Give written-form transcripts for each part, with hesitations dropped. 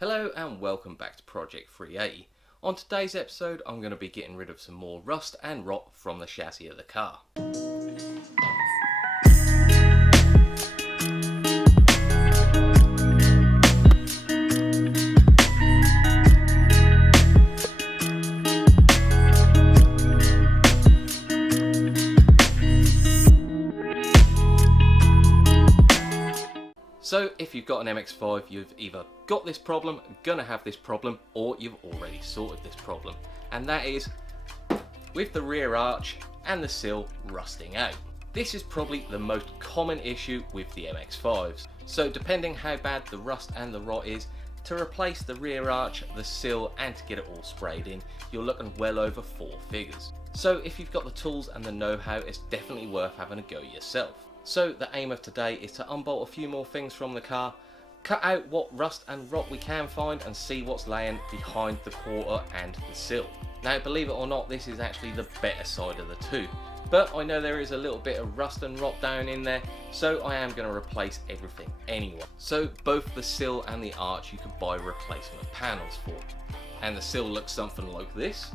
Hello and welcome back to Project 380. On today's episode I'm going to be getting rid of some more rust and rot from the chassis of the car. So if you've got an MX5, you've either got this problem, gonna have this problem, or you've already sorted this problem. And that is with the rear arch and the sill rusting out. This is probably the most common issue with the MX5s. So depending how bad the rust and the rot is, to replace the rear arch, the sill, and to get it all sprayed in, you're looking well over 4 figures. So if you've got the tools and the know-how, it's definitely worth having a go yourself. So the aim of today is to unbolt a few more things from the car, cut out what rust and rot we can find, and see what's laying behind the quarter and the sill. Now believe it or not, this is actually the better side of the two, but I know there is a little bit of rust and rot down in there, so I am going to replace everything anyway. So both the sill and the arch you can buy replacement panels for, and the sill looks something like this.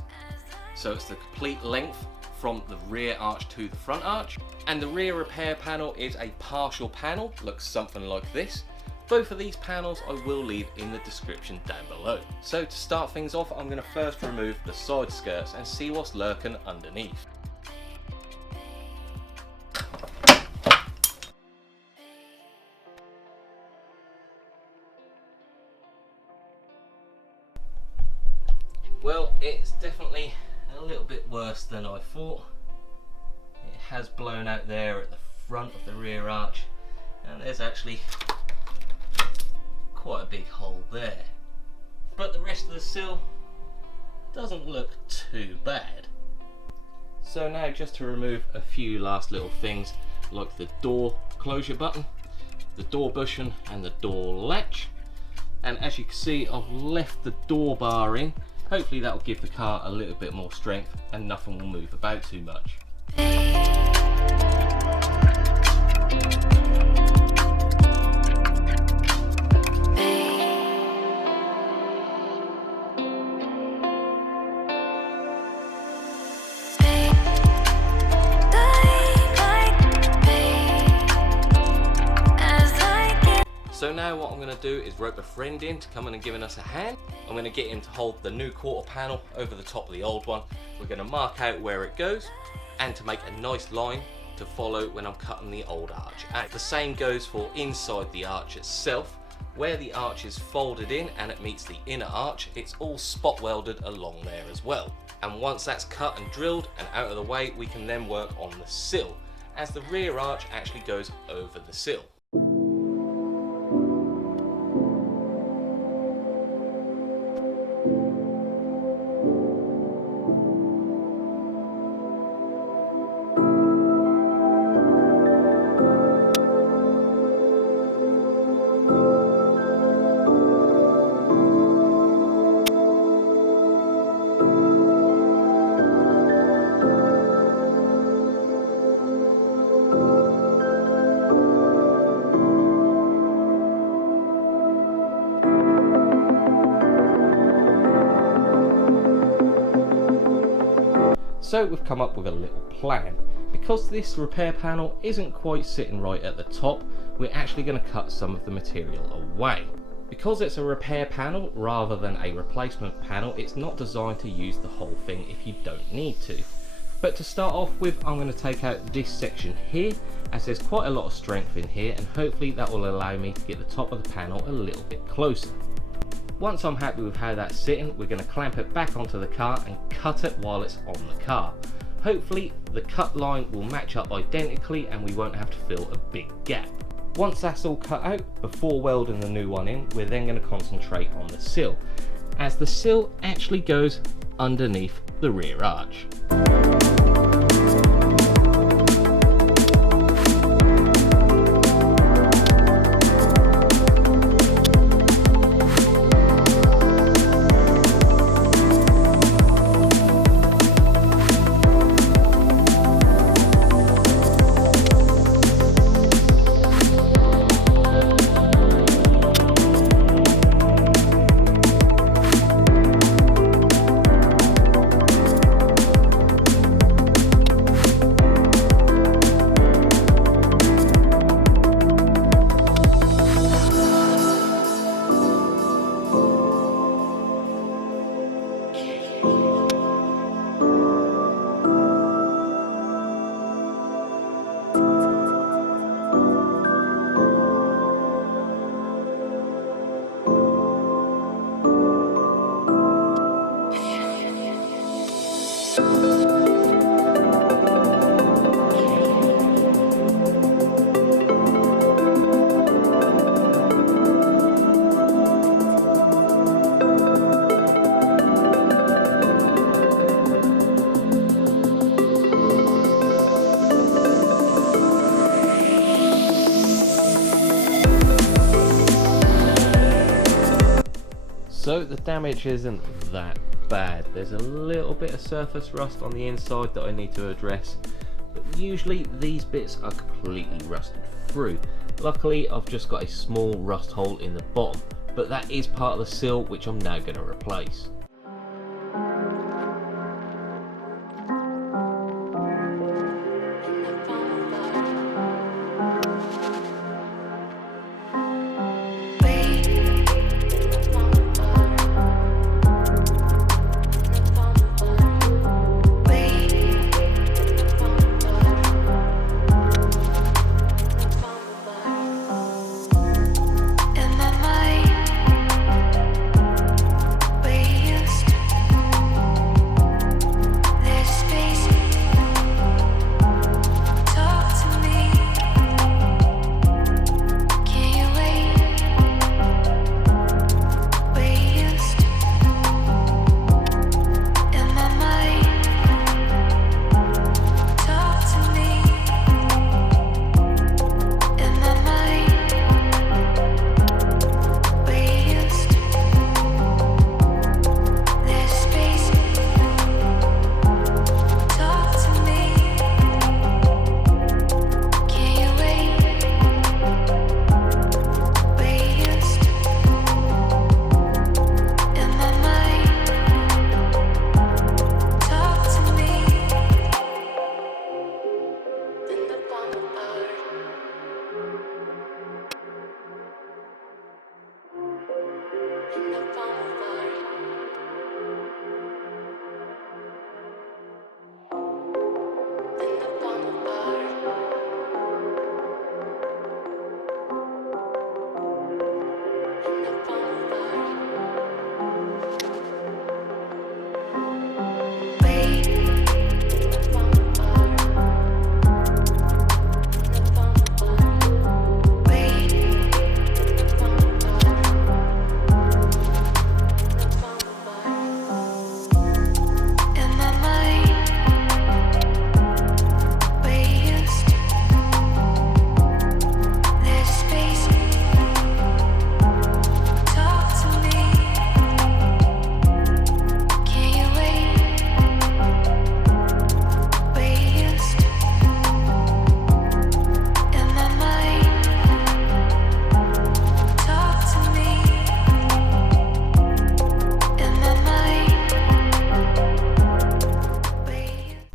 So it's the complete length from the rear arch to the front arch, and the rear repair panel is a partial panel, looks something like this. Both of these panels I will leave in the description down below. So to start things off, I'm going to first remove the side skirts and see what's lurking underneath. Well, it's definitely a little bit worse than I thought. It has blown out there at the front of the rear arch, and there's actually quite a big hole there. But the rest of the sill doesn't look too bad. So now just to remove a few last little things like the door closure button, the door bushing and the door latch. And as you can see, I've left the door bar in. Hopefully that will give the car a little bit more strength and nothing will move about too much. So now what I'm going to do is rope a friend in to come in and giving us a hand. I'm going to get him to hold the new quarter panel over the top of the old one. We're going to mark out where it goes and to make a nice line to follow when I'm cutting the old arch out. The same goes for inside the arch itself. Where the arch is folded in and it meets the inner arch, it's all spot welded along there as well. And once that's cut and drilled and out of the way, we can then work on the sill, as the rear arch actually goes over the sill. So we've come up with a little plan. Because this repair panel isn't quite sitting right at the top, we're actually going to cut some of the material away. Because it's a repair panel rather than a replacement panel, it's not designed to use the whole thing if you don't need to. But to start off with, I'm going to take out this section here, as there's quite a lot of strength in here, and hopefully that will allow me to get the top of the panel a little bit closer. Once I'm happy with how that's sitting, we're going to clamp it back onto the car and cut it while it's on the car. Hopefully the cut line will match up identically and we won't have to fill a big gap. Once that's all cut out, before welding the new one in, we're then going to concentrate on the sill, as the sill actually goes underneath the rear arch. So the damage isn't that bad. There's a little bit of surface rust on the inside that I need to address, but usually these bits are completely rusted through. Luckily I've just got a small rust hole in the bottom, but that is part of the sill which I'm now going to replace.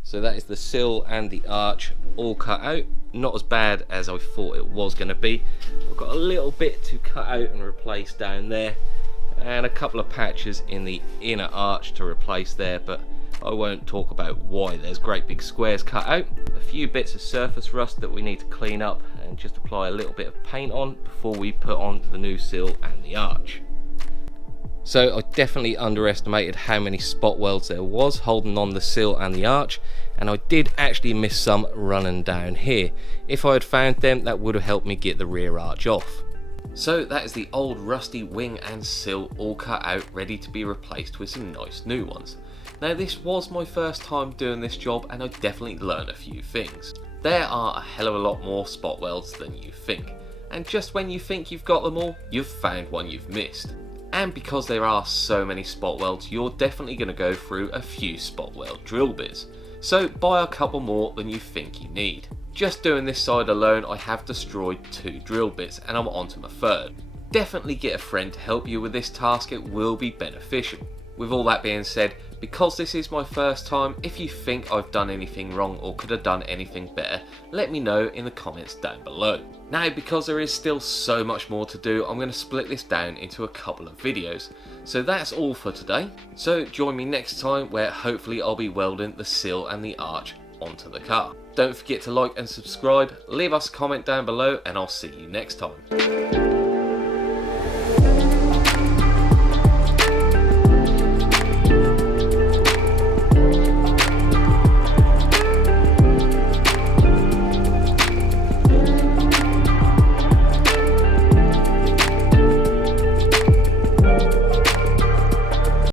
So that is the sill and the arch all cut out. Not as bad as I thought it was going to be. I've got a little bit to cut out and replace down there, and a couple of patches in the inner arch to replace there, but I won't talk about why. There's great big squares cut out, a few bits of surface rust that we need to clean up, and just apply a little bit of paint on before we put on the new sill and the arch. So I definitely underestimated how many spot welds there was holding on the sill and the arch, and I did actually miss some running down here. If I had found them, that would have helped me get the rear arch off. So that is the old rusty wing and sill all cut out, ready to be replaced with some nice new ones. Now this was my first time doing this job, and I definitely learned a few things. There are a hell of a lot more spot welds than you think, and just when you think you've got them all, you've found one you've missed. And because there are so many spot welds, you're definitely going to go through a few spot weld drill bits. So buy a couple more than you think you need. Just doing this side alone, I have destroyed 2 drill bits, and I'm on to my 3rd. Definitely get a friend to help you with this task, it will be beneficial. With all that being said, because this is my first time, if you think I've done anything wrong or could have done anything better, let me know in the comments down below. Now, because there is still so much more to do, I'm going to split this down into a couple of videos. So that's all for today. So join me next time, where hopefully I'll be welding the sill and the arch onto the car. Don't forget to like and subscribe, leave us a comment down below, and I'll see you next time.